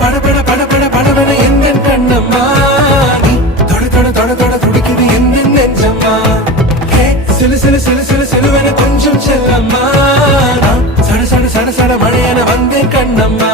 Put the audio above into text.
படபட படபட படபட எந்த கண்ணம்மா நீ தொட தொட தொட தொட துடிக்குது எந்த நெஞ்சம்மா சிலு சிலு சிலு சிலு சிலுவென கொஞ்சம் செல்லம்மா சட சட சட சட மழையென வந்தேன் கண்ணம்மா